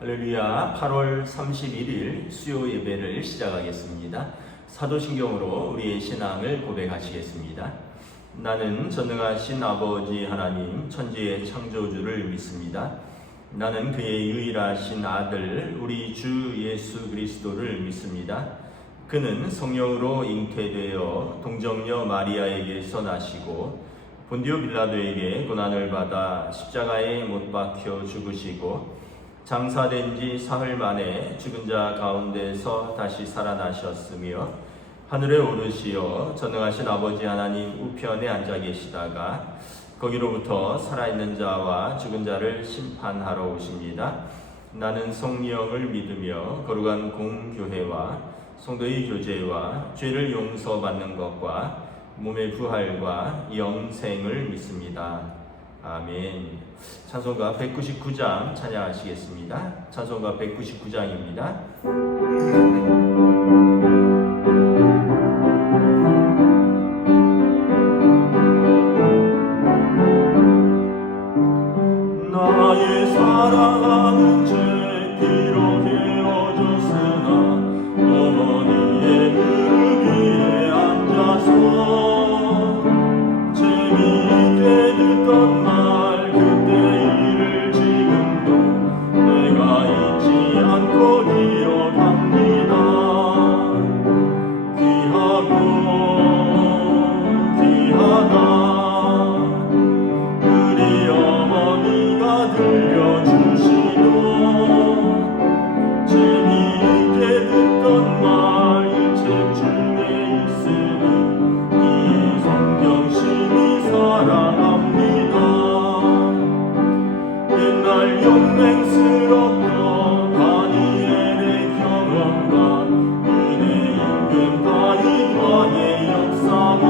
할렐루야. 8월 31일 수요 예배를 시작하겠습니다. 사도신경으로 우리의 신앙을 고백하시겠습니다. 나는 전능하신 아버지 하나님 천지의 창조주를 믿습니다. 나는 그의 유일하신 아들 우리 주 예수 그리스도를 믿습니다. 그는 성령으로 잉태되어 동정녀 마리아에게서 나시고 본디오 빌라도에게 고난을 받아 십자가에 못 박혀 죽으시고 장사된 지 사흘 만에 죽은 자 가운데서 다시 살아나셨으며 하늘에 오르시어 전능하신 아버지 하나님 우편에 앉아 계시다가 거기로부터 살아있는 자와 죽은 자를 심판하러 오십니다. 나는 성령을 믿으며 거룩한 공교회와 성도의 교제와 죄를 용서받는 것과 몸의 부활과 영생을 믿습니다. 아멘. 찬송가 199장 찬양하시겠습니다. 찬송가 199장입니다. 나의 사랑하는 제 피로 되어줬으나 어머니의 무릎 위에 앉아서 재미있게 듣던 말 그때 일을 지금도 내가 잊지 않고 기억합니다. 귀하고 귀하다 우리 어머니가 들려주시던 재미있게 듣던 말 이 책 중에 있으니 이 성경 심히 사랑합니다. 옛날 용맹스럽던 다니엘의 경험과 은혜 임금 다윗왕의 역사와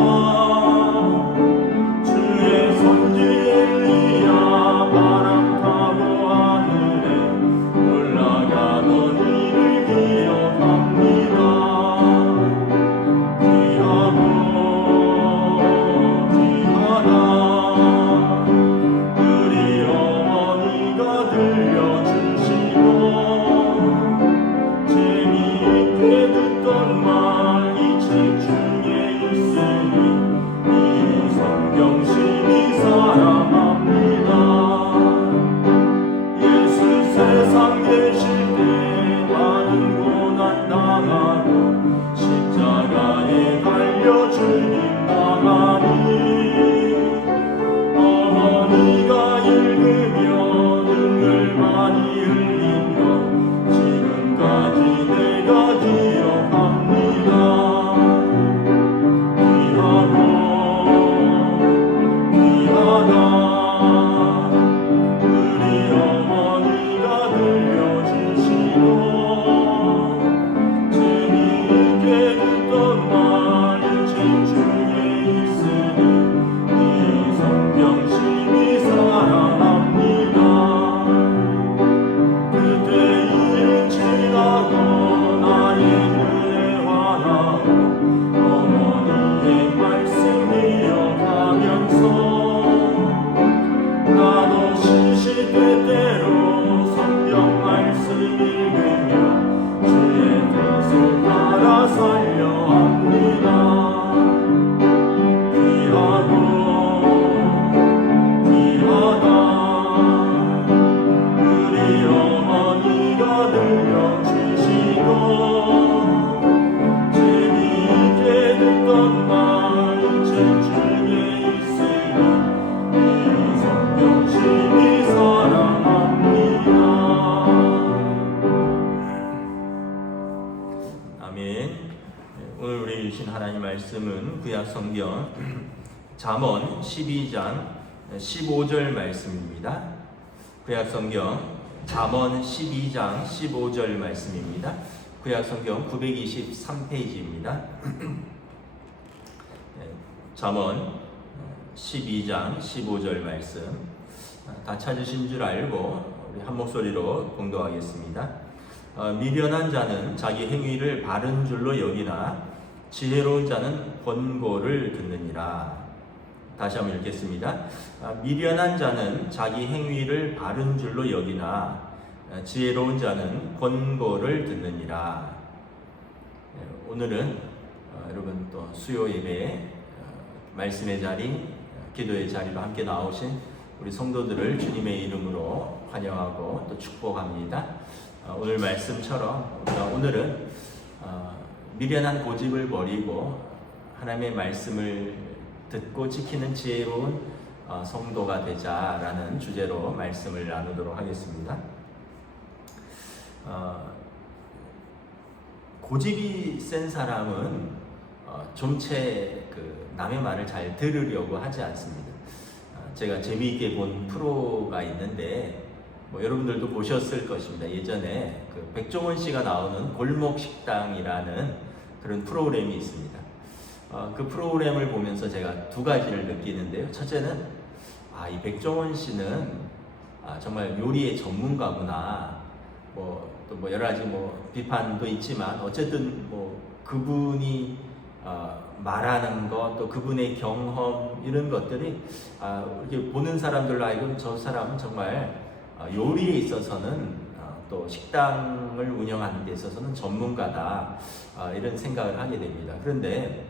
주의 손지 엘리야 바람 타고 하늘에 올라가던 일을 기억합니다. 귀하고 귀하다 우리 어머니가 들려주시고 재미있게 듣던 말 이 책 중에 있으니 이 성경 심히 사랑합니다. 예수 세상 계실 때 많은 고난 당하고 십자가에 달려 죽임 당하니 어머니가 읽으며 눈물 많이 흘린 것 지금까지 내가 기억합니다. 귀하고 귀하다 우리 어머니가 들려주시고 재미있게 듣던 말 이 책 중에 있으니 이 성경 심히 사랑합니다. 그때 일은 지나고 나의 눈에 환하고 어머니의 말씀 기억하면서 나도 시시때때로 성경 말씀 읽으며 주의 뜻을 따라 살려 합니다. 귀하고 귀하다 우리 어머니가 들려주시고 재미있게 듣던 말 이 책 중에 있으니 이 성경 심히 사랑합니다. 아멘. 오늘 우리 주신 하나님 말씀은 구약 성경 잠언 12장 15절 말씀입니다. 구약 성경 잠언 12장 15절 말씀입니다. 구약 성경 923페이지입니다. 잠언 12장 15절 말씀 다 찾으신 줄 알고 우리 한 목소리로 봉독하겠습니다. 미련한 자는 자기 행위를 바른 줄로 여기나 지혜로운 자는 권고를 듣느니라. 다시 한번 읽겠습니다. 미련한 자는 자기 행위를 바른 줄로 여기나 지혜로운 자는 권고를 듣느니라. 오늘은 여러분 또 수요 예배에 말씀의 자리, 기도의 자리로 함께 나오신 우리 성도들을 주님의 이름으로 환영하고 또 축복합니다. 오늘 말씀처럼 오늘은 미련한 고집을 버리고 하나님의 말씀을 듣고 지키는 지혜로운 성도가 되자라는 주제로 말씀을 나누도록 하겠습니다. 고집이 센 사람은 좀채 남의 말을 잘 들으려고 하지 않습니다. 제가 재미있게 본 프로가 있는데 여러분들도 보셨을 것입니다. 예전에 백종원 씨가 나오는 골목식당이라는 그런 프로그램이 있습니다. 그 프로그램을 보면서 제가 두 가지를 느끼는데요. 첫째는 이 백종원 씨는 정말 요리의 전문가구나. 또 여러 가지 비판도 있지만 어쨌든 그분이 말하는 것, 또 그분의 경험 이런 것들이 이렇게 보는 사람들로 하여금 저 사람은 정말 요리에 있어서는 또 식당을 운영하는 데 있어서는 전문가다, 이런 생각을 하게 됩니다. 그런데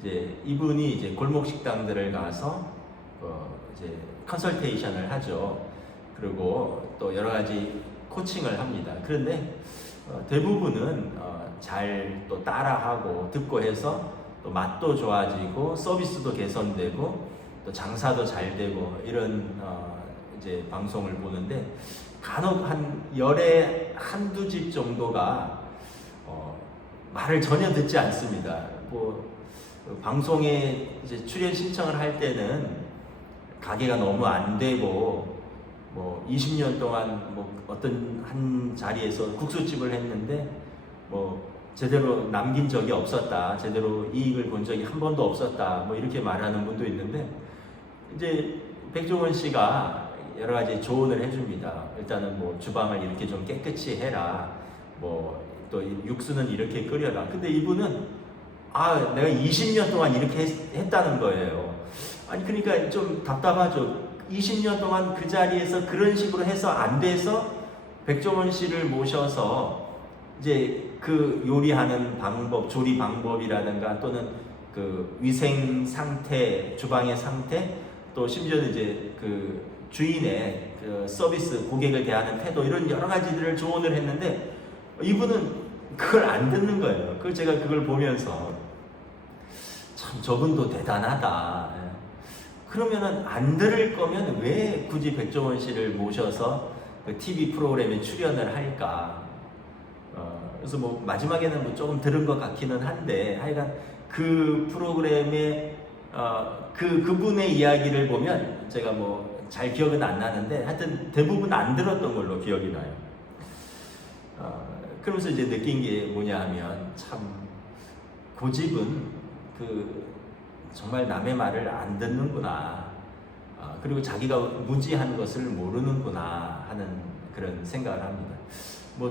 이제 이분이 이제 골목 식당들을 가서 이제 컨설테이션을 하죠. 그리고 또 여러 가지 코칭을 합니다. 그런데 대부분은 잘 또 따라하고 듣고 해서 또 맛도 좋아지고 서비스도 개선되고 또 장사도 잘 되고 이런 이제 방송을 보는데 간혹 한 열에 한두 집 정도가 말을 전혀 듣지 않습니다. 방송에 이제 출연 신청을 할 때는 가게가 너무 안 되고 20년 동안 어떤 한 자리에서 국수집을 했는데 제대로 남긴 적이 없었다, 제대로 이익을 본 적이 한 번도 없었다, 이렇게 말하는 분도 있는데, 이제 백종원 씨가 여러 가지 조언을 해줍니다. 일단은 주방을 이렇게 좀 깨끗이 해라, 또 육수는 이렇게 끓여라. 근데 이분은 내가 20년 동안 이렇게 했다는 거예요. 그러니까 좀 답답하죠. 20년 동안 그 자리에서 그런 식으로 해서 안 돼서 백종원 씨를 모셔서 이제 그 요리하는 방법, 조리 방법이라든가 또는 그 위생 상태, 주방의 상태, 또 심지어는 이제 그 주인의 그 서비스, 고객을 대하는 태도, 이런 여러 가지들을 조언을 했는데 이분은 그걸 안 듣는 거예요. 제가 그걸 보면서 참 저분도 대단하다. 그러면은 안 들을 거면 왜 굳이 백종원 씨를 모셔서 그 TV 프로그램에 출연을 할까? 그래서 마지막에는 조금 들은 것 같기는 한데, 하여간 그 프로그램에 그분의 이야기를 보면 제가 잘 기억은 안 나는데 하여튼 대부분 안 들었던 걸로 기억이 나요. 그러면서 이제 느낀 게 뭐냐 하면 참 고집은 정말 남의 말을 안 듣는구나, 그리고 자기가 무지한 것을 모르는구나 하는 그런 생각을 합니다.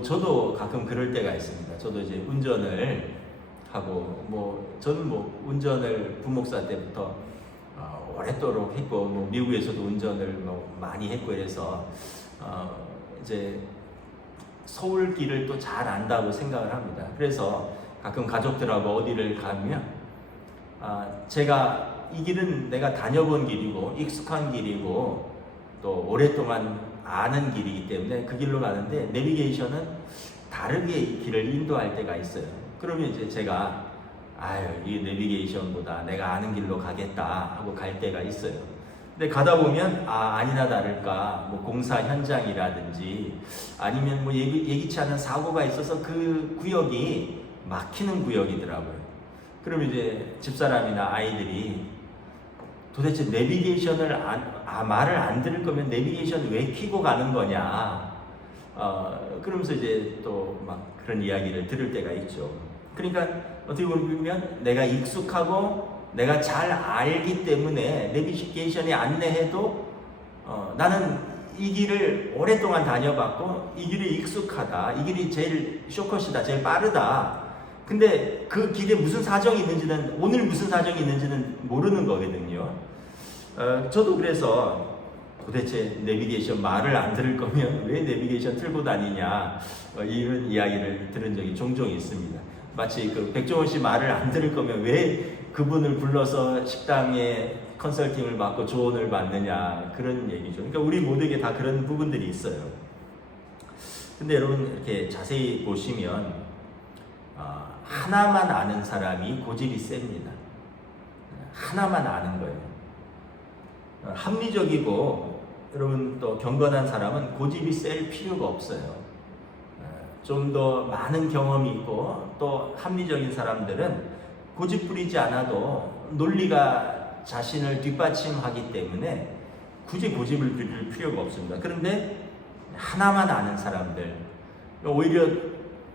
저도 가끔 그럴 때가 있습니다. 저도 이제 운전을 하고 저는 운전을 부목사 때부터 오랫도록 했고 미국에서도 운전을 많이 했고 이래서 이제 서울길을 또 잘 안다고 생각을 합니다. 그래서 가끔 가족들하고 어디를 가면 제가 이 길은 내가 다녀본 길이고 익숙한 길이고 또 오랫동안 아는 길이기 때문에 그 길로 가는데 내비게이션은 다르게 길을 인도할 때가 있어요. 그러면 이제 제가 이 내비게이션보다 내가 아는 길로 가겠다 하고 갈 때가 있어요. 근데 가다 보면 아니나 다를까 공사 현장이라든지 아니면 예기치 않은 사고가 있어서 그 구역이 막히는 구역이더라고요. 그럼 이제 집사람이나 아이들이 도대체 내비게이션을 말을 안 들을 거면 내비게이션 왜 켜고 가는 거냐, 그러면서 이제 또 그런 이야기를 들을 때가 있죠. 그러니까 어떻게 보면 내가 익숙하고 내가 잘 알기 때문에 내비게이션이 안내해도 나는 이 길을 오랫동안 다녀봤고 이 길이 익숙하다, 이 길이 제일 쇼컷이다, 제일 빠르다. 근데 그 길에 무슨 사정이 있는지는, 오늘 무슨 사정이 있는지는 모르는 거거든요. 저도 그래서 도대체 내비게이션 말을 안 들을 거면 왜 내비게이션 틀고 다니냐, 이런 이야기를 들은 적이 종종 있습니다. 마치 그 백종원 씨 말을 안 들을 거면 왜 그분을 불러서 식당에 컨설팅을 받고 조언을 받느냐, 그런 얘기죠. 그러니까 우리 모두에게 다 그런 부분들이 있어요. 근데 여러분 이렇게 자세히 보시면 하나만 아는 사람이 고집이 셉니다. 하나만 아는 거예요. 합리적이고 여러분 또 경건한 사람은 고집이 셀 필요가 없어요. 좀 더 많은 경험이 있고 또 합리적인 사람들은 고집 부리지 않아도 논리가 자신을 뒷받침하기 때문에 굳이 고집을 부릴 필요가 없습니다. 그런데 하나만 아는 사람들, 오히려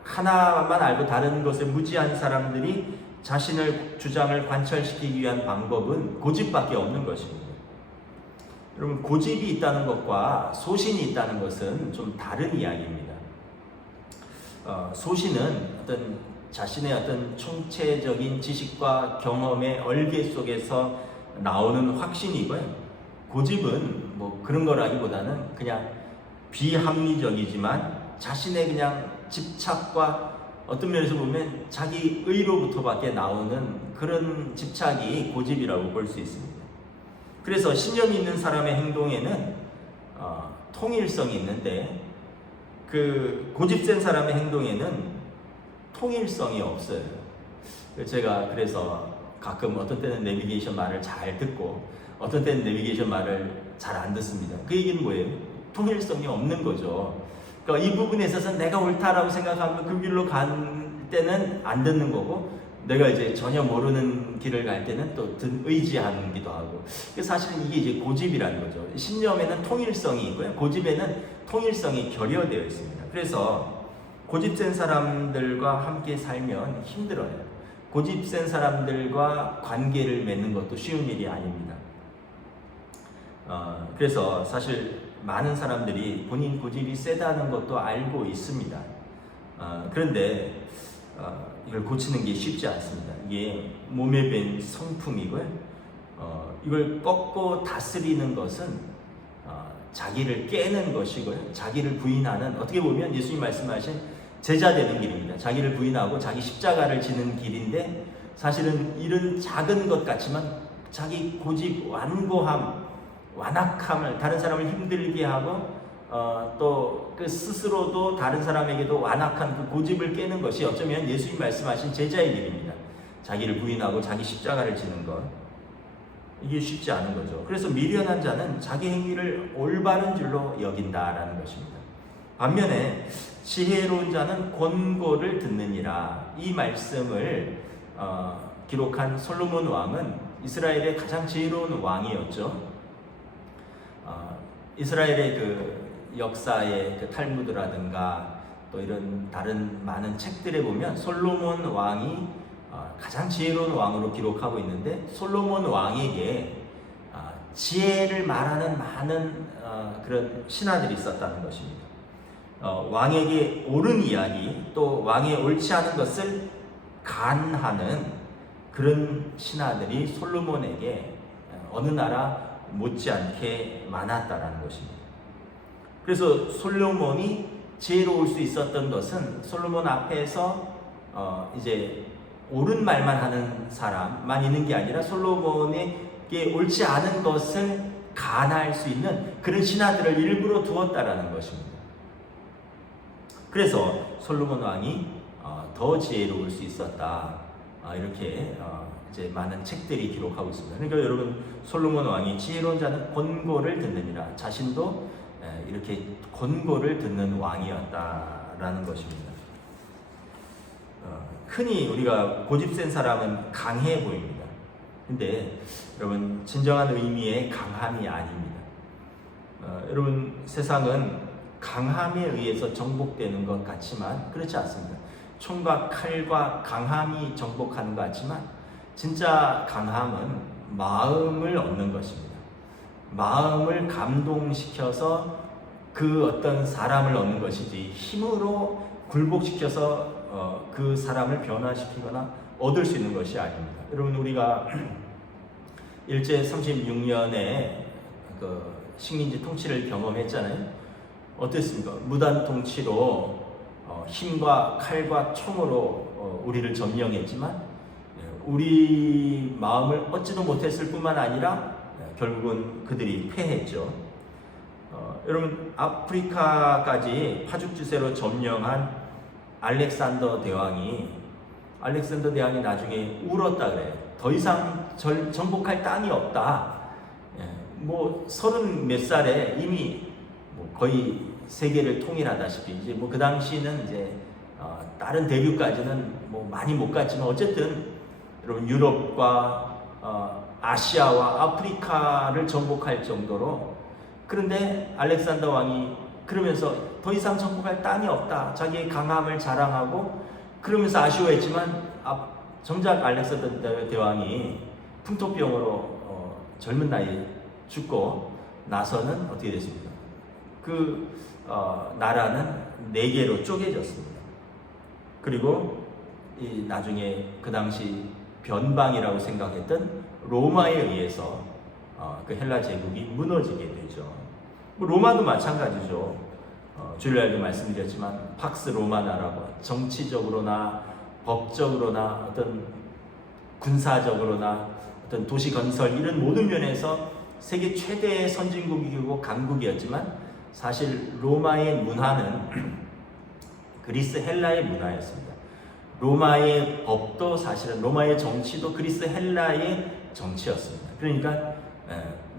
하나만 알고 다른 것에 무지한 사람들이 자신을 주장을 관철시키기 위한 방법은 고집밖에 없는 것입니다. 여러분, 고집이 있다는 것과 소신이 있다는 것은 좀 다른 이야기입니다. 소신은 어떤 자신의 어떤 총체적인 지식과 경험의 얼개 속에서 나오는 확신이고요. 고집은 뭐 그런 거라기보다는 그냥 비합리적이지만 자신의 그냥 집착과 어떤 면에서 보면 자기 의로부터밖에 나오는 그런 집착이 고집이라고 볼 수 있습니다. 그래서 신념이 있는 사람의 행동에는 통일성이 있는데 그 고집센 사람의 행동에는 통일성이 없어요. 제가 그래서 가끔 어떤 때는 내비게이션 말을 잘 듣고 어떤 때는 내비게이션 말을 잘 안 듣습니다. 그 얘기는 뭐예요? 통일성이 없는 거죠. 그러니까 이 부분에 있어서 내가 옳다라고 생각하면 그 길로 갈 때는 안 듣는 거고, 내가 이제 전혀 모르는 길을 갈 때는 또 의지하기도 하고. 사실은 이게 이제 고집이라는 거죠. 신념에는 통일성이 있고요, 고집에는 통일성이 결여되어 있습니다. 그래서 고집센 사람들과 함께 살면 힘들어요. 고집센 사람들과 관계를 맺는 것도 쉬운 일이 아닙니다. 그래서 사실 많은 사람들이 본인 고집이 세다는 것도 알고 있습니다. 그런데 이걸 고치는 게 쉽지 않습니다. 이게 몸에 밴 성품이고요. 이걸 꺾고 다스리는 것은 자기를 깨는 것이고요. 자기를 부인하는, 어떻게 보면 예수님 말씀하신 제자 되는 길입니다. 자기를 부인하고 자기 십자가를 지는 길인데, 사실은 이런 작은 것 같지만 자기 고집, 완고함, 완악함을, 다른 사람을 힘들게 하고 또 그 스스로도 다른 사람에게도 완악한 그 고집을 깨는 것이 어쩌면 예수님 말씀하신 제자의 길입니다. 자기를 부인하고 자기 십자가를 지는 것, 이게 쉽지 않은 거죠. 그래서 미련한 자는 자기 행위를 올바른 줄로 여긴다라는 것입니다. 반면에 지혜로운 자는 권고를 듣느니라, 이 말씀을 기록한 솔로몬 왕은 이스라엘의 가장 지혜로운 왕이었죠. 이스라엘의 그 역사의 그 탈무드라든가 또 이런 다른 많은 책들에 보면 솔로몬 왕이 가장 지혜로운 왕으로 기록하고 있는데, 솔로몬 왕에게 지혜를 말하는 많은 그런 신하들이 있었다는 것입니다. 왕에게 옳은 이야기, 또 왕의 옳지 않은 것을 간하는 그런 신하들이 솔로몬에게 어느 나라 못지않게 많았다라는 것입니다. 그래서 솔로몬이 지혜로울 수 있었던 것은 솔로몬 앞에서 이제 옳은 말만 하는 사람만 있는 게 아니라 솔로몬에게 옳지 않은 것을 간할 수 있는 그런 신하들을 일부러 두었다라는 것입니다. 그래서 솔로몬 왕이 더 지혜로울 수 있었다, 이렇게 이제 많은 책들이 기록하고 있습니다. 그러니까 여러분, 솔로몬 왕이 지혜로운 자는 권고를 듣느니라, 자신도 이렇게 권고를 듣는 왕이었다라는 것입니다. 흔히 우리가 고집센 사람은 강해 보입니다. 근데 여러분, 진정한 의미의 강함이 아닙니다. 여러분, 세상은 강함에 의해서 정복되는 것 같지만 그렇지 않습니다. 총과 칼과 강함이 정복하는 것 같지만 진짜 강함은 마음을 얻는 것입니다. 마음을 감동시켜서 그 어떤 사람을 얻는 것이지, 힘으로 굴복시켜서 그 사람을 변화시키거나 얻을 수 있는 것이 아닙니다. 여러분, 우리가 일제 36년에 그 식민지 통치를 경험했잖아요. 어땠습니까? 무단 통치로 힘과 칼과 총으로 우리를 점령했지만 우리 마음을 얻지도 못했을 뿐만 아니라 결국은 그들이 패했죠. 여러분, 아프리카까지 파죽지세로 점령한 알렉산더 대왕이 나중에 울었다 그래요. 더 이상 정복할 땅이 없다. 뭐 30 몇 살에 이미 뭐 거의 세계를 통일하다시피 이제 뭐 그 당시는 이제 다른 대륙까지는 뭐 많이 못 갔지만 어쨌든 여러분 유럽과 아시아와 아프리카를 정복할 정도로, 그런데 알렉산더 왕이 그러면서 더 이상 정복할 땅이 없다, 자기의 강함을 자랑하고 그러면서 아쉬워했지만 정작 알렉산더 대왕이 풍토병으로 젊은 나이에 죽고 나서는 어떻게 됐습니까? 그 나라는 4개로 쪼개졌습니다. 그리고 나중에 그 당시 변방이라고 생각했던 로마에 의해서 그 헬라 제국이 무너지게 되죠. 로마도 마찬가지죠. 주일날도 말씀드렸지만 팍스 로마나라고 정치적으로나 법적으로나 어떤 군사적으로나 어떤 도시 건설 이런 모든 면에서 세계 최대의 선진국이고 강국이었지만 사실 로마의 문화는 그리스 헬라의 문화였습니다. 로마의 법도 사실은 로마의 정치도 그리스 헬라의 정치였습니다. 그러니까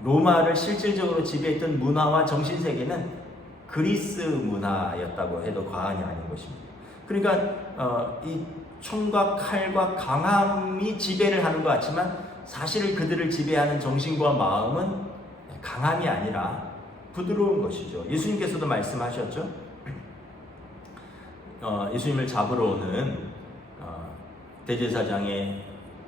로마를 실질적으로 지배했던 문화와 정신세계는 그리스 문화였다고 해도 과언이 아닌 것입니다. 그러니까 이 총과 칼과 강함이 지배를 하는 것 같지만 사실 그들을 지배하는 정신과 마음은 강함이 아니라 부드러운 것이죠. 예수님께서도 말씀하셨죠. 예수님을 잡으러 오는 대제사장의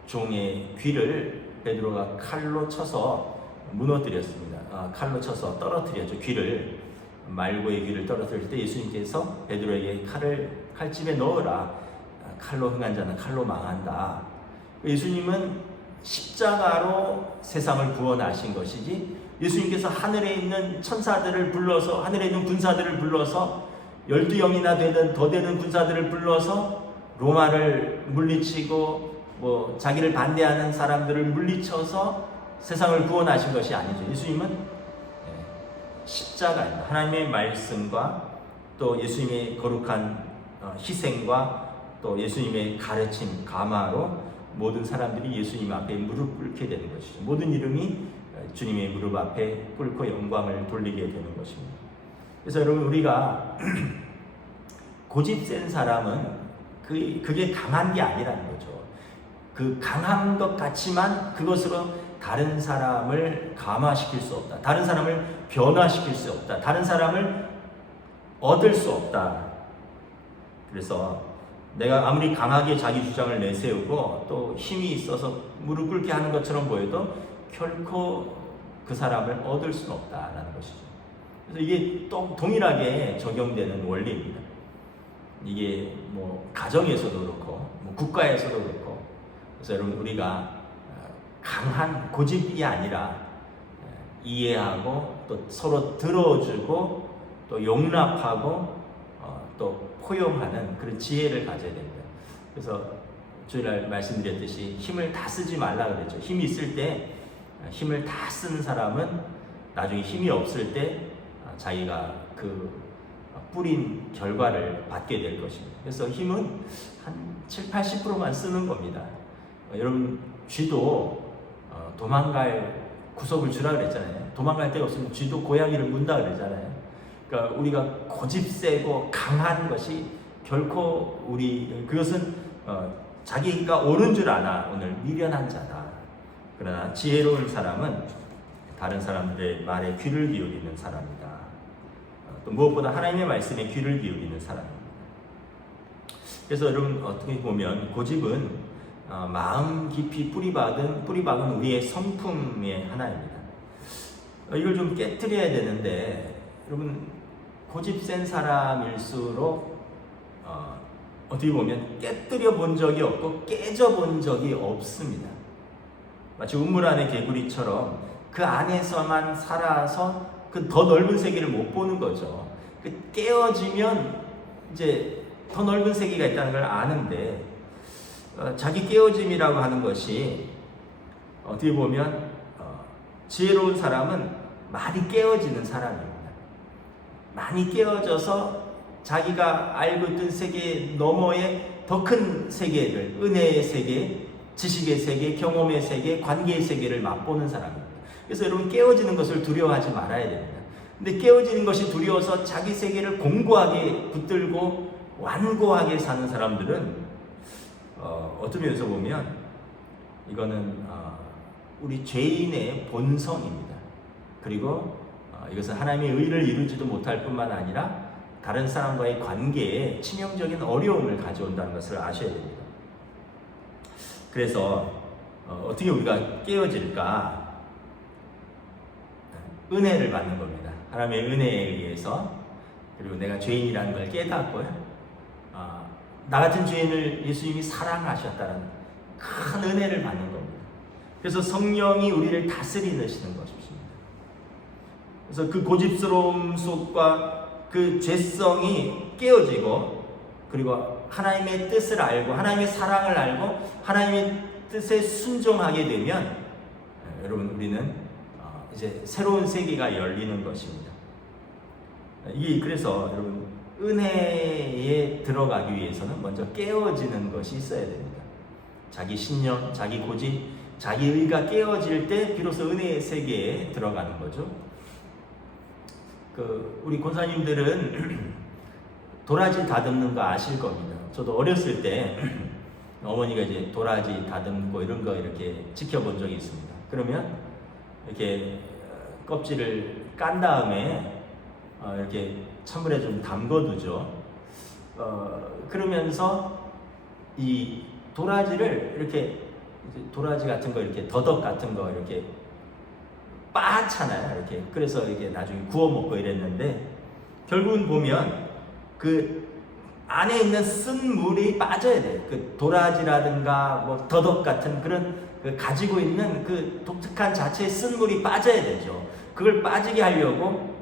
종의 귀를 베드로가 칼로 쳐서 무너뜨렸습니다. 칼로 쳐서 떨어뜨렸죠. 귀를, 말고의 귀를 떨어뜨릴 때 예수님께서 베드로에게 칼집에 넣어라. 칼로 행한 자는 칼로 망한다. 예수님은 십자가로 세상을 구원하신 것이지, 예수님께서 하늘에 있는 천사들을 불러서, 하늘에 있는 군사들을 불러서 12영이나 더 되는 군사들을 불러서 로마를 물리치고 뭐 자기를 반대하는 사람들을 물리쳐서 세상을 구원하신 것이 아니죠. 예수님은 십자가입니다. 하나님의 말씀과 또 예수님의 거룩한 희생과 또 예수님의 가르침, 가마로 모든 사람들이 예수님 앞에 무릎 꿇게 되는 것이죠. 모든 이름이 주님의 무릎 앞에 꿇고 영광을 돌리게 되는 것입니다. 그래서 여러분, 우리가 고집센 사람은 그게 강한 게 아니라는 거죠. 그 강한 것 같지만 그것으로 다른 사람을 감화시킬 수 없다. 다른 사람을 변화시킬 수 없다. 다른 사람을 얻을 수 없다. 그래서 내가 아무리 강하게 자기 주장을 내세우고 또 힘이 있어서 무릎 꿇게 하는 것처럼 보여도 결코 그 사람을 얻을 수는 없다라는 것이죠. 그래서 이게 또 동일하게 적용되는 원리입니다. 이게 뭐 가정에서도 그렇고 뭐 국가에서도 그렇고. 그래서 여러분, 우리가 강한 고집이 아니라 이해하고 또 서로 들어주고 또 용납하고 또 포용하는 그런 지혜를 가져야 됩니다. 그래서 주일날 말씀드렸듯이 힘을 다 쓰지 말라 그랬죠. 힘이 있을 때 힘을 다 쓰는 사람은 나중에 힘이 없을 때 자기가 그 뿌린 결과를 받게 될 것입니다. 그래서 힘은 한 70-80%만 쓰는 겁니다. 여러분, 쥐도 도망갈 구석을 주라 그랬잖아요. 도망갈 데가 없으면 쥐도 고양이를 문다 그랬잖아요. 그러니까 우리가 고집세고 강한 것이 결코 그것은 자기가 옳은 줄 아나 오늘 미련한 자다. 그러나 지혜로운 사람은 다른 사람들의 말에 귀를 기울이는 사람이다. 또 무엇보다 하나님의 말씀에 귀를 기울이는 사람입니다. 그래서 여러분, 어떻게 보면 고집은 마음 깊이 뿌리박은 우리의 성품의 하나입니다. 이걸 좀 깨트려야 되는데, 여러분, 고집 센 사람일수록 어떻게 보면 깨뜨려 본 적이 없고 깨져 본 적이 없습니다. 마치 우물 안의 개구리처럼 그 안에서만 살아서 그 더 넓은 세계를 못 보는 거죠. 깨어지면 이제 더 넓은 세계가 있다는 걸 아는데 자기 깨어짐이라고 하는 것이 어떻게 보면 지혜로운 사람은 많이 깨어지는 사람입니다. 많이 깨어져서 자기가 알고 있던 세계 너머의 더 큰 세계를, 은혜의 세계, 지식의 세계, 경험의 세계, 관계의 세계를 맛보는 사람입니다. 그래서 여러분, 깨어지는 것을 두려워하지 말아야 됩니다. 근데 깨어지는 것이 두려워서 자기 세계를 공고하게 붙들고 완고하게 사는 사람들은 어떤 면에서 보면 이거는 우리 죄인의 본성입니다. 그리고 이것은 하나님의 의를 이루지도 못할 뿐만 아니라 다른 사람과의 관계에 치명적인 어려움을 가져온다는 것을 아셔야 됩니다. 그래서 어떻게 우리가 깨어질까? 은혜를 받는 겁니다. 하나님의 은혜에 의해서, 그리고 내가 죄인이라는 걸 깨닫고요. 나 같은 죄인을 예수님이 사랑하셨다는 큰 은혜를 받는 겁니다. 그래서 성령이 우리를 다스리시는 것입니다. 그래서 그 고집스러움 속과 그 죄성이 깨어지고, 그리고 하나님의 뜻을 알고 하나님의 사랑을 알고 하나님의 뜻에 순종하게 되면 여러분, 우리는 이제 새로운 세계가 열리는 것입니다. 그래서 여러분, 은혜에 들어가기 위해서는 먼저 깨어지는 것이 있어야 됩니다. 자기 신념, 자기 고집, 자기 의가 깨어질 때 비로소 은혜의 세계에 들어가는 거죠. 우리 권사님들은 도라지 다듬는 거 아실 겁니다. 저도 어렸을 때 어머니가 이제 도라지 다듬고 이런 거 이렇게 지켜본 적이 있습니다. 그러면 이렇게 껍질을 깐 다음에 이렇게 찬물에 좀 담궈두죠. 그러면서 이 도라지를 이렇게, 도라지 같은 거 이렇게 더덕 같은 거 이렇게 빻잖아요. 이렇게. 그래서 이게 나중에 구워 먹고 이랬는데, 결국은 보면 그 안에 있는 쓴 물이 빠져야 돼요. 그 도라지라든가 뭐 더덕 같은 그런 가지고 있는 그 독특한 자체의 쓴 물이 빠져야 되죠. 그걸 빠지게 하려고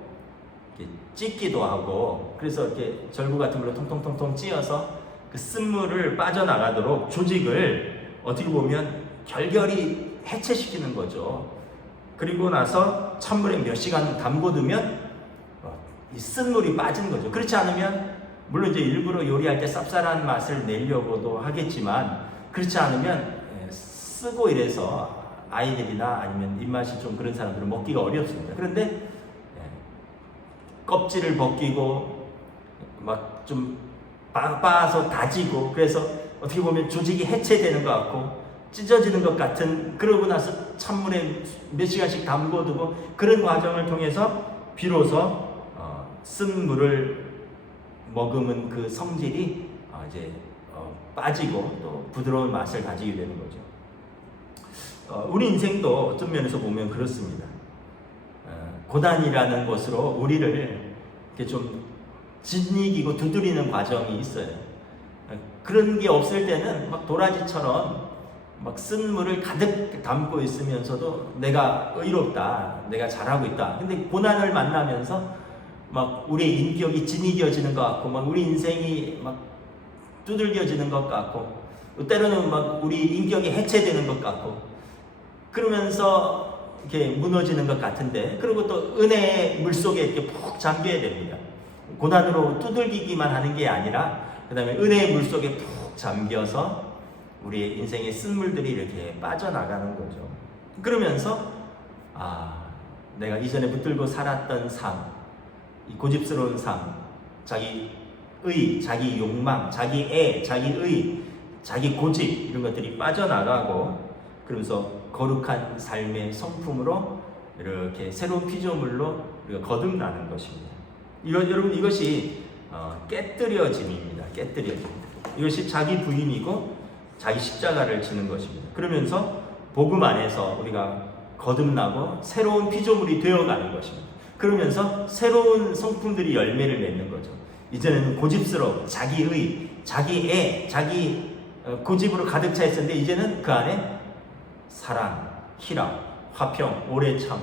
이렇게 찢기도 하고, 그래서 이렇게 절구 같은 걸로 통통통통 찧어서 그 쓴물을 빠져나가도록 조직을 어떻게 보면 결결이 해체시키는 거죠. 그리고 나서 찬물에 몇 시간 담궈두면 이 쓴물이 빠진 거죠. 그렇지 않으면, 물론 이제 일부러 요리할 때 쌉쌀한 맛을 내려고도 하겠지만, 그렇지 않으면 쓰고 이래서 아이들이나 아니면 입맛이 좀 그런 사람들은 먹기가 어렵습니다. 그런데 껍질을 벗기고 막 좀 빻아서 다지고, 그래서 어떻게 보면 조직이 해체되는 것 같고 찢어지는 것 같은, 그러고 나서 찬물에 몇 시간씩 담궈두고, 그런 과정을 통해서 비로소 쓴 물을 머금은 그 성질이 이제 빠지고 또 부드러운 맛을 가지게 되는 거죠. 우리 인생도 어떤 면에서 보면 그렇습니다. 고난이라는 것으로 우리를 이렇게 좀 짓이기고 두드리는 과정이 있어요. 그런 게 없을 때는 막 도라지처럼 막 쓴 물을 가득 담고 있으면서도 내가 의롭다, 내가 잘하고 있다. 근데 고난을 만나면서 막 우리의 인격이 짓이겨지는 것 같고, 막 우리 인생이 막 두들겨지는 것 같고, 때로는 막 우리 인격이 해체되는 것 같고, 그러면서 이렇게 무너지는 것 같은데, 그리고 또 은혜의 물속에 이렇게 푹 잠겨야 됩니다. 고난으로 두들기기만 하는 게 아니라, 그 다음에 은혜의 물속에 푹 잠겨서 우리의 인생의 쓴물들이 이렇게 빠져나가는 거죠. 그러면서 내가 이전에 붙들고 살았던 삶, 이 고집스러운 삶, 자기 의, 자기 욕망, 자기 애, 자기 의, 자기 고집, 이런 것들이 빠져나가고, 그러면서 거룩한 삶의 성품으로 이렇게 새로운 피조물로 우리가 거듭나는 것입니다. 여러분, 이것이 깨뜨려짐입니다. 깨뜨려짐. 이것이 자기 부인이고 자기 십자가를 지는 것입니다. 그러면서 복음 안에서 우리가 거듭나고 새로운 피조물이 되어가는 것입니다. 그러면서 새로운 성품들이 열매를 맺는 거죠. 이전에는 고집스러움, 자기의, 자기애, 자기 고집으로 가득 차 있었는데, 이제는 그 안에 사랑, 희락, 화평, 오래 참,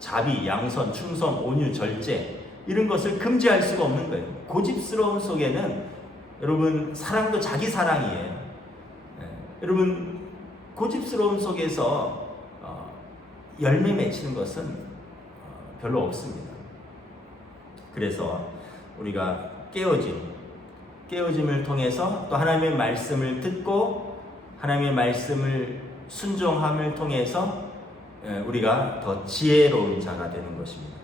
자비, 양선, 충성, 온유, 절제 이런 것을 금지할 수가 없는 거예요. 고집스러움 속에는 여러분 사랑도 자기 사랑이에요. 여러분 고집스러움 속에서 열매 맺히는 것은 별로 없습니다. 그래서 우리가 깨어짐을 통해서 또 하나님의 말씀을 듣고 하나님의 말씀을 순종함을 통해서 우리가 더 지혜로운 자가 되는 것입니다.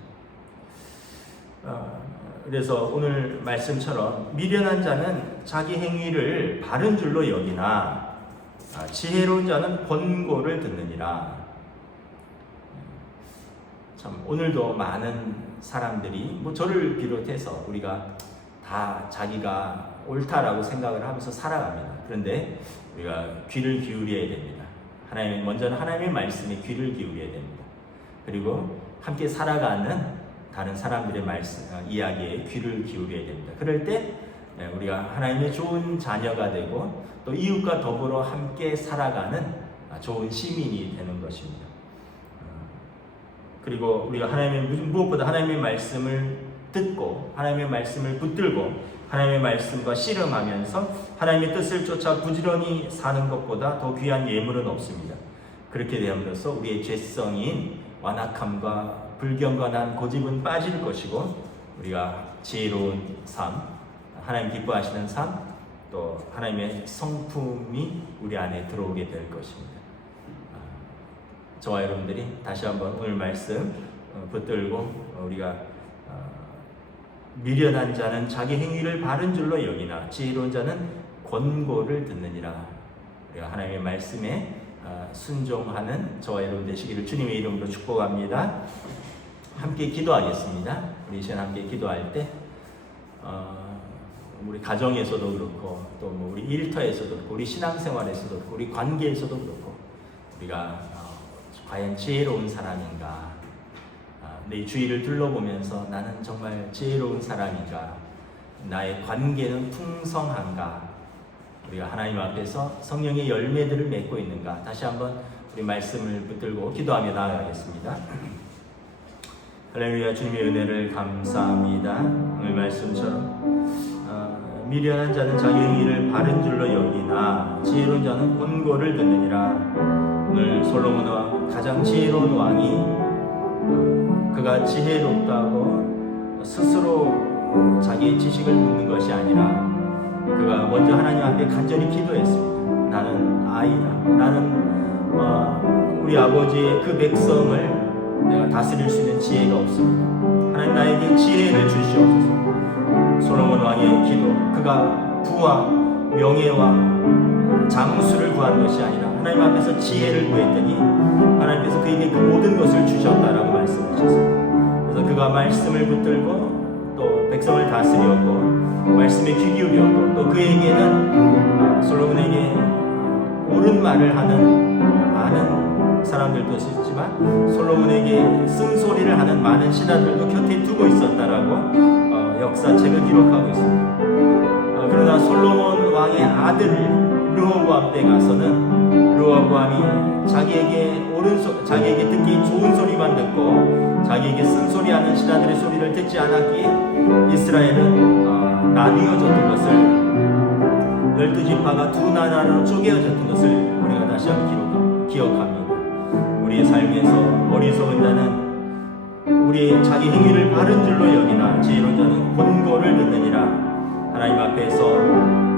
그래서 오늘 말씀처럼 미련한 자는 자기 행위를 바른 줄로 여기나 지혜로운 자는 권고를 듣느니라. 참 오늘도 많은 사람들이 저를 비롯해서 우리가 다 자기가 옳다라고 생각을 하면서 살아갑니다. 그런데 우리가 귀를 기울여야 됩니다. 먼저는 하나님의 말씀에 귀를 기울여야 됩니다. 그리고 함께 살아가는 다른 사람들의 이야기에 귀를 기울여야 됩니다. 그럴 때 우리가 하나님의 좋은 자녀가 되고 또 이웃과 더불어 함께 살아가는 좋은 시민이 되는 것입니다. 그리고 우리가 무엇보다 하나님의 말씀을 듣고 하나님의 말씀을 붙들고 하나님의 말씀과 씨름하면서 하나님의 뜻을 쫓아 부지런히 사는 것보다 더 귀한 예물은 없습니다. 그렇게 되므로써 우리의 죄성인 완악함과 불경건한 고집은 빠질 것이고 우리가 지혜로운 삶, 하나님 기뻐하시는 삶, 또 하나님의 성품이 우리 안에 들어오게 될 것입니다. 저와 여러분들이 다시 한번 오늘 말씀 붙들고 우리가 미련한 자는 자기 행위를 바른 줄로 여기나 지혜로운 자는 권고를 듣느니라. 우리가 하나님의 말씀에 순종하는 저와 여러분 되시기를 주님의 이름으로 축복합니다. 함께 기도하겠습니다. 우리 시간 함께 기도할 때 우리 가정에서도 그렇고 또 우리 일터에서도 그렇고 우리 신앙생활에서도 그렇고 우리 관계에서도 그렇고 우리가 과연 지혜로운 사람인가, 내 주위를 둘러보면서 나는 정말 지혜로운 사람인가, 나의 관계는 풍성한가, 우리가 하나님 앞에서 성령의 열매들을 맺고 있는가, 다시 한번 우리 말씀을 붙들고 기도하며 나아가겠습니다. 할렐루야. 주님의 은혜를 감사합니다. 오늘 말씀처럼 미련한 자는 자기 행위를 바른 줄로 여기나 지혜로운 자는 권고를 듣느니라. 오늘 솔로몬 왕, 가장 지혜로운 왕이 그가 지혜롭다고 스스로 자기의 지식을 묻는 것이 아니라 그가 먼저 하나님 앞에 간절히 기도했습니다. 나는 아이다. 나는 우리 아버지의 그 백성을 내가 다스릴 수 있는 지혜가 없습니다. 하나님 나에게 지혜를 주시옵소서. 솔로몬 왕의 기도, 그가 부와 명예와 장수를 구한 것이 아니라 하나님 앞에서 지혜를 구했더니 하나님께서 그에게 그 모든 것을 주셨다라고 말씀하셨습니다. 그래서 그가 말씀을 붙들고 또 백성을 다스렸고 말씀에 귀 기울였고 또 그에게는 솔로몬에게 옳은 말을 하는 많은 사람들도 있지만 솔로몬에게 쓴소리를 하는 많은 신하들도 곁에 두고 있었다라고 역사책을 기록하고 있습니다. 그러나 솔로몬 왕의 아들 르호보암 때 가서는 르호보암이 자기에게 듣기 좋은 소리만 듣고 자기에게 쓴소리하는 신하들의 소리를 듣지 않았기에 이스라엘은 나뉘어졌던 것을 12지파가 두 나라로 쪼개어졌던 것을 우리가 다시 한번 기억합니다. 우리의 삶에서 어리석은 자는 우리의 자기 행위를 바른 줄로 여기나 지혜로운 자는 권고를 듣느니라. 하나님 앞에서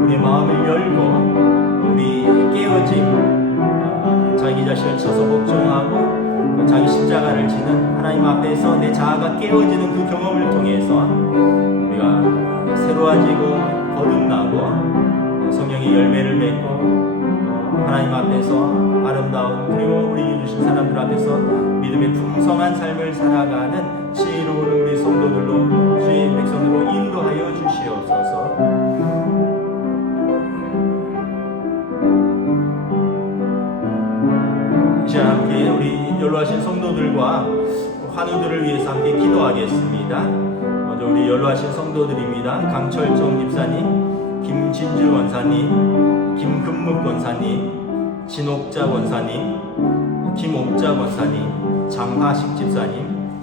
우리 마음을 열고 우리 깨어짐, 자기 자신을 쳐서 복종하고 자기 십자가를 지는 하나님 앞에서 내 자아가 깨어지는 그 경험을 통해서 우리가 새로워지고 거듭나고 성령의 열매를 맺고 하나님 앞에서 아름다운 그리고 우리 주신 사람들 앞에서 믿음의 풍성한 삶을 살아가는 지혜로운 우리 성도들로 주의 백성으로 인도하여 주시옵소서. 이제 함께 우리 연로하신 성도들과 환우들을 위해서 함께 기도하겠습니다. 먼저 우리 연로하신 성도들입니다. 강철정 집사님, 김진주 원사님, 김금묵 권사님, 진옥자 권사님, 김옥자 권사님, 장하식 집사님,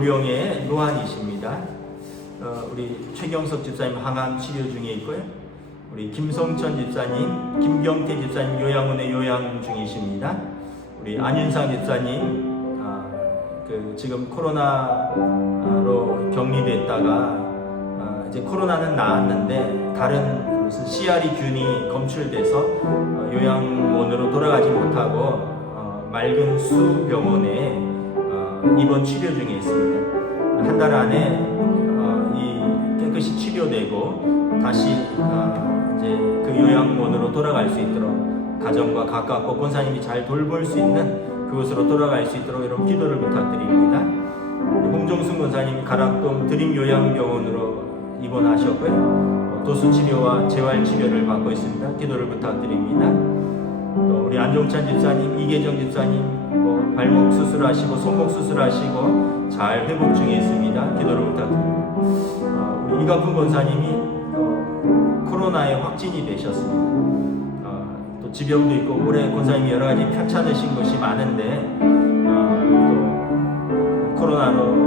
고령의 노안이십니다. 우리 최경석 집사님 항암 치료 중에 있고요. 우리 김성천 집사님, 김경태 집사님 요양원에 요양 중이십니다. 우리 안윤상 집사님 지금 코로나로 격리됐다가 이제 코로나는 나았는데 다른 무슨 CRE 균이 검출돼서 요양원으로 돌아가지 못하고 맑은 수 병원에 입원 치료 중에 있습니다. 한 달 안에 깨끗이 치료되고 다시 이제 그 요양원으로 돌아갈 수 있도록 가정과 가깝고 권사님이 잘 돌볼 수 있는 그곳으로 돌아갈 수 있도록 여러분 기도를 부탁드립니다. 홍종순 권사님이 가락동 드림요양병원으로 입원하셨고요. 도수치료와 재활치료를 받고 있습니다. 기도를 부탁드립니다. 또 우리 안종찬 집사님, 이계정 집사님 발목 수술하시고 손목 수술하시고 잘 회복 중에 있습니다. 기도를 부탁드립니다. 우리 이가품 권사님이 코로나에 확진이 되셨습니다. 또 지병도 있고 올해 권사님이 여러 가지 편찮으신 것이 많은데 또 코로나로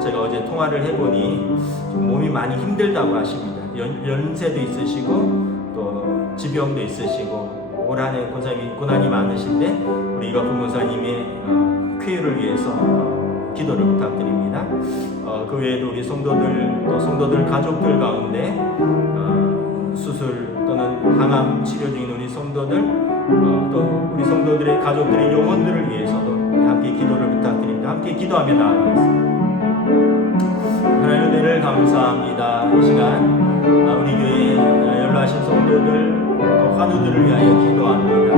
제가 어제 통화를 해보니 좀 몸이 많이 힘들다고 하십니다. 연세도 있으시고 또 지병도 있으시고 올 한해 권사님이 고난이 많으신데 우리 이가품 권사님의 쾌유를 위해서 기도를 부탁드립니다. 그 외에도 우리 성도들 또 성도들 가족들 가운데 수술 또는 항암 치료 중인 우리 성도들 또 우리 성도들의 가족들의 영혼들을 위해서도 함께 기도를 부탁드립니다. 함께 기도하며 나아가겠습니다. 하나님 은혜를 감사합니다. 이 시간 우리 교회에 연로하신 성도들 또 환우들을 위하여 기도합니다.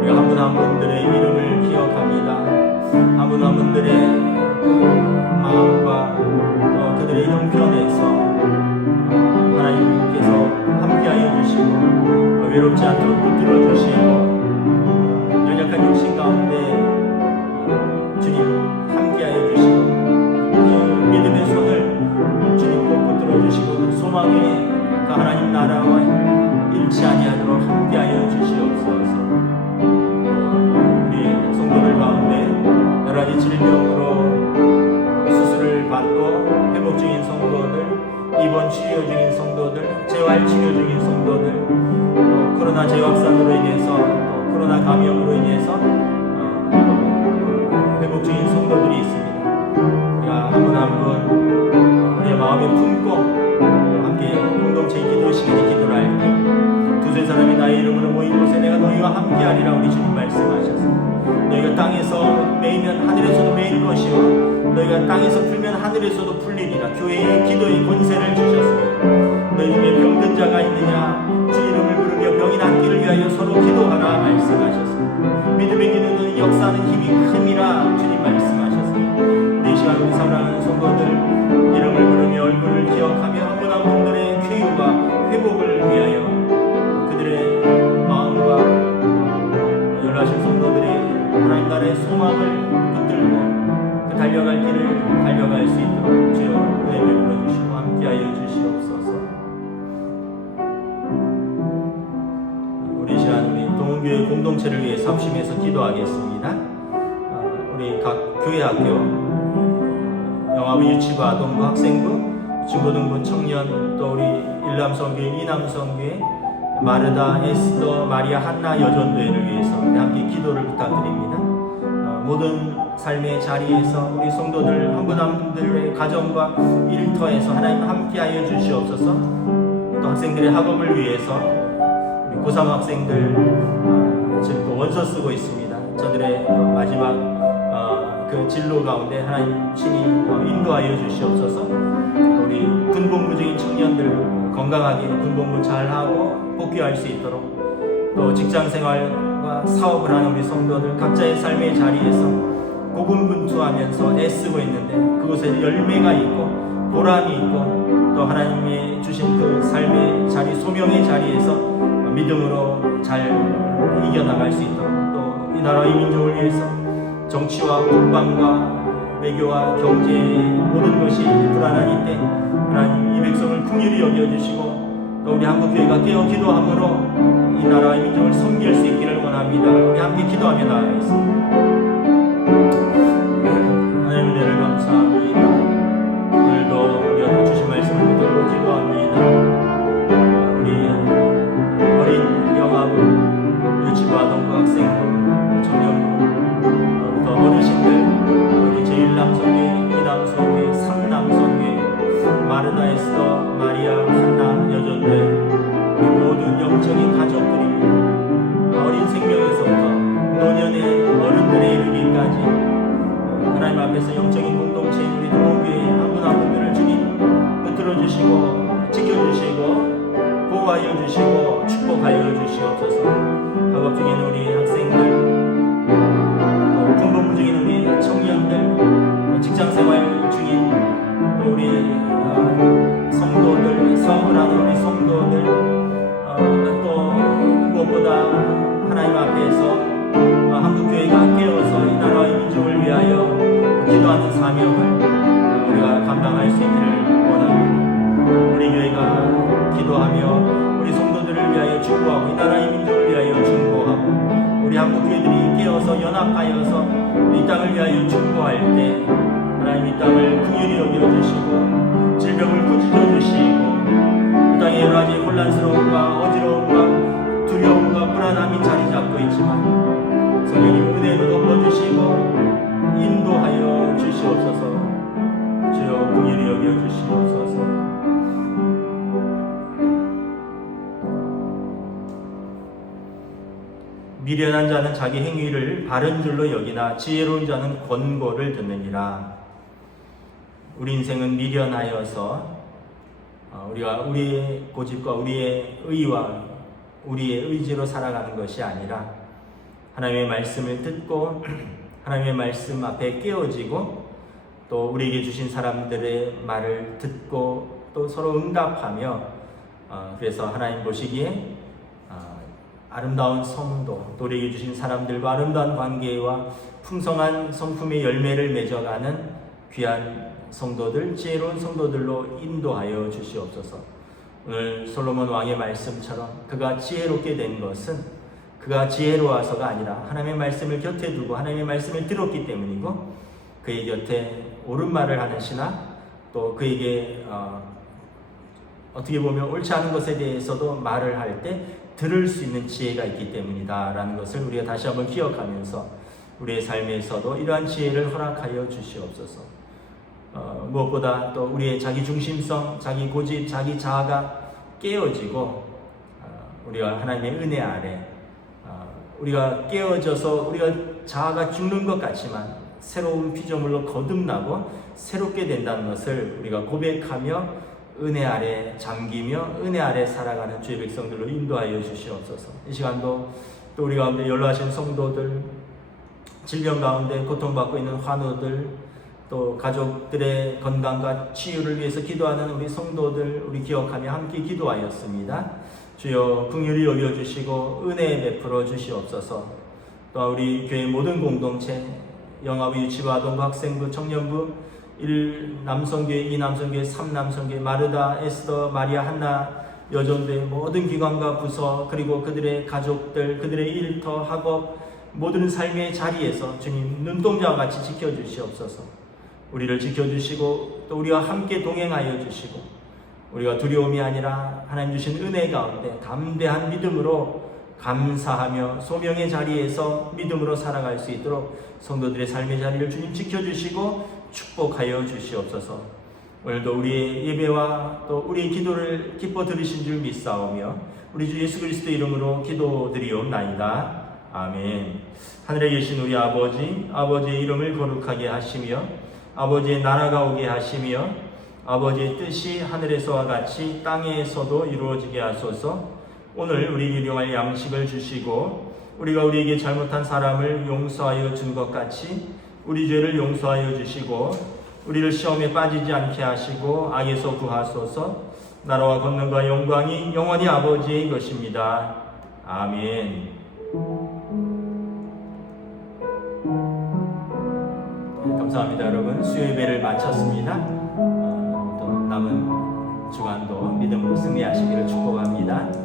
우리 한 분 한 분들의 이름을 기억합니다. 한 분 한 분들의 그 마음과 또 그들의 형편에서 하나님께서 함께하여 주시고 외롭지 않도록 붙들어 주시고 연약한 육신 가운데 주님 함께하여 주시고 그 믿음의 손을 주님 꼭 붙들어 주시고 소망의 그 하나님 나라와 잃지 아니하도록 함께하여 주시옵소서. 우리 성도들 가운데 여러 가지 질병으로 수술을 받고 회복 중인 성도들, 입원 치료 중인 성도들, 재활 치료 중인 성도들, 또 코로나 재확산으로 인해서 또 코로나 감염으로 인해서 회복 중인 성도들이 있습니다. 우리가 한 분 한 분 우리의 마음에 품고 함께 공동체 기도 시간에 기도를 할 때 두세 사람이 나의 이름으로 모인 곳에 내가 너희와 함께하리라 우리 주님 말씀하셨습니다. 너희가 땅에서 매이면 하늘에서도 매일 것이요 너희가 땅에서 풀면 하늘에서도 풀리리라. 교회에 기도의 권세를 주셨습니다. 너희 중에 병든 자가 있느냐 주 이름을 부르며 병이 낫기를 위하여 서로 기도하라 말씀하셨습니다. 믿음의 기도는 역사하는 힘이 큼이라 주님 말씀하셨습니다. 우리 시간 우리 사랑하는 성도들 이름을 부르며 얼굴을 기억하며 한 분 한 분들의 쾌유와 회복을 위하여 그들의 마음과 연락하신 성도들의 하나님 나라의 소망을 붙들고 그 달려갈 길을 달려갈 수 있도록 주여 은혜를 베풀어주시고 함께하여 주시옵소서. 우리 시간 우리 동원교회 공동체를 위해 합심해서 기도하겠습니다. 우리 각 교회학교 영아부 유치부 아동부 학생부 중고등부 청년 또 우리 일남성교회 이남성교회 마르다 에스더 마리아 한나 여전도회를 위해서 함께 기도를 부탁드립니다. 모든 삶의 자리에서 우리 성도들 한 분 한 분들의 가정과 일터에서 하나님 함께하여 주시옵소서. 또 학생들의 학업을 위해서 우리 고3 학생들 지금 또 원서 쓰고 있습니다. 저들의 마지막 그 진로 가운데 하나님 친히 인도하여 주시옵소서. 우리 군복무 중인 청년들 건강하게 군복무 잘하고 복귀할 수 있도록 또 직장생활과 사업을 하는 우리 성도들 각자의 삶의 자리에서 고군분투하면서 애쓰고 있는데 그곳에 열매가 있고 보람이 있고 또 하나님의 주신 그 삶의 자리 소명의 자리에서 믿음으로 잘 이겨나갈 수 있도록 또 이 나라 이 민족을 위해서 정치와 국방과 외교와 경제의 모든 것이 불안한 이때 하나님 이 백성을 긍휼히 여겨주시고 또 우리 한국교회가 깨어 기도함으로 이 나라와 이 민족을 섬길 수 있기를 원합니다. 우리 함께 기도하며 나아가겠습니다. 하나님의 은혜를 감사합니다. 지켜주시고 보호하여 주시고 축복하여 주시옵소서. 학업 중인 우리 학생들, 또 군복무 중인 우리 청년들, 또 직장생활 중인 또 우리 성도들, 사업을 하는 우리 성도들, 또 무엇보다 하나님 앞에서 한국교회가 깨어서 이 나라와 이 민족을 위하여 기도하는 사명을 우리가 감당할 수 있기를 원합니다. 우리 교회가 기도하며 우리 성도들을 위하여 중보하고 이 나라 이 민족을 위하여 중보하고 우리 한국교회들이 깨어서 연합하여서 이 땅을 위하여 중보할 때 하나님 이 땅을 긍휼히 여겨주시고 질병을 꾸짖어주시고 이 땅에 여러 가지 혼란스러움과 어지러움과 두려움과 불안함이 자리 잡고 있지만 성령님 은혜로 덮어주시고 인도하여 주시옵소서. 주여 긍휼히 여겨주시옵소서. 미련한 자는 자기 행위를 바른 줄로 여기나 지혜로운 자는 권고를 듣느니라. 우리 인생은 미련하여서 우리가 우리의 고집과 우리의 의와 우리의 의지로 살아가는 것이 아니라 하나님의 말씀을 듣고 하나님의 말씀 앞에 깨어지고 또 우리에게 주신 사람들의 말을 듣고 또 서로 응답하며 그래서 하나님 보시기에 아름다운 성도, 또 우리에게 주신 사람들과 아름다운 관계와 풍성한 성품의 열매를 맺어가는 귀한 성도들, 지혜로운 성도들로 인도하여 주시옵소서. 오늘 솔로몬 왕의 말씀처럼 그가 지혜롭게 된 것은 그가 지혜로워서가 아니라 하나님의 말씀을 곁에 두고 하나님의 말씀을 들었기 때문이고 그의 곁에 옳은 말을 하는 신하, 또 그에게 어떻게 보면 옳지 않은 것에 대해서도 말을 할 때 들을 수 있는 지혜가 있기 때문이다 라는 것을 우리가 다시 한번 기억하면서 우리의 삶에서도 이러한 지혜를 허락하여 주시옵소서. 무엇보다 또 우리의 자기 중심성, 자기 고집, 자기 자아가 깨어지고 우리가 하나님의 은혜 아래 우리가 깨어져서 우리가 자아가 죽는 것 같지만 새로운 피조물로 거듭나고 새롭게 된다는 것을 우리가 고백하며 은혜 아래 잠기며 은혜 아래 살아가는 주의 백성들로 인도하여 주시옵소서. 이 시간도 또 우리 가운데 연로하신 성도들, 질병 가운데 고통받고 있는 환우들, 또 가족들의 건강과 치유를 위해서 기도하는 우리 성도들 우리 기억하며 함께 기도하였습니다. 주여 긍휼히 여겨주시고 은혜 베풀어 주시옵소서. 또 우리 교회 모든 공동체, 영아부, 유치부, 아동부, 학생부, 청년부, 1남성교회, 2남성교회, 3남성교회, 마르다, 에스더, 마리아, 한나 여전대 모든 기관과 부서 그리고 그들의 가족들, 그들의 일터, 학업 모든 삶의 자리에서 주님 눈동자와 같이 지켜주시옵소서. 우리를 지켜주시고 또 우리와 함께 동행하여 주시고 우리가 두려움이 아니라 하나님 주신 은혜 가운데 담대한 믿음으로 감사하며 소명의 자리에서 믿음으로 살아갈 수 있도록 성도들의 삶의 자리를 주님 지켜주시고 축복하여 주시옵소서. 오늘도 우리의 예배와 또 우리의 기도를 기뻐 들으신 줄 믿사오며 우리 주 예수 그리스도 이름으로 기도드리옵나이다. 아멘. 하늘에 계신 우리 아버지, 아버지의 이름을 거룩하게 하시며 아버지의 나라가 오게 하시며 아버지의 뜻이 하늘에서와 같이 땅에서도 이루어지게 하소서. 오늘 우리 일용할 양식을 주시고 우리가 우리에게 잘못한 사람을 용서하여 준 것 같이 우리 죄를 용서하여 주시고 우리를 시험에 빠지지 않게 하시고 악에서 구하소서. 나라와 권능과 영광이 영원히 아버지의 것입니다. 아멘. 감사합니다. 여러분 수요 예배를 마쳤습니다. 또 남은 주간도 믿음으로 승리하시기를 축복합니다.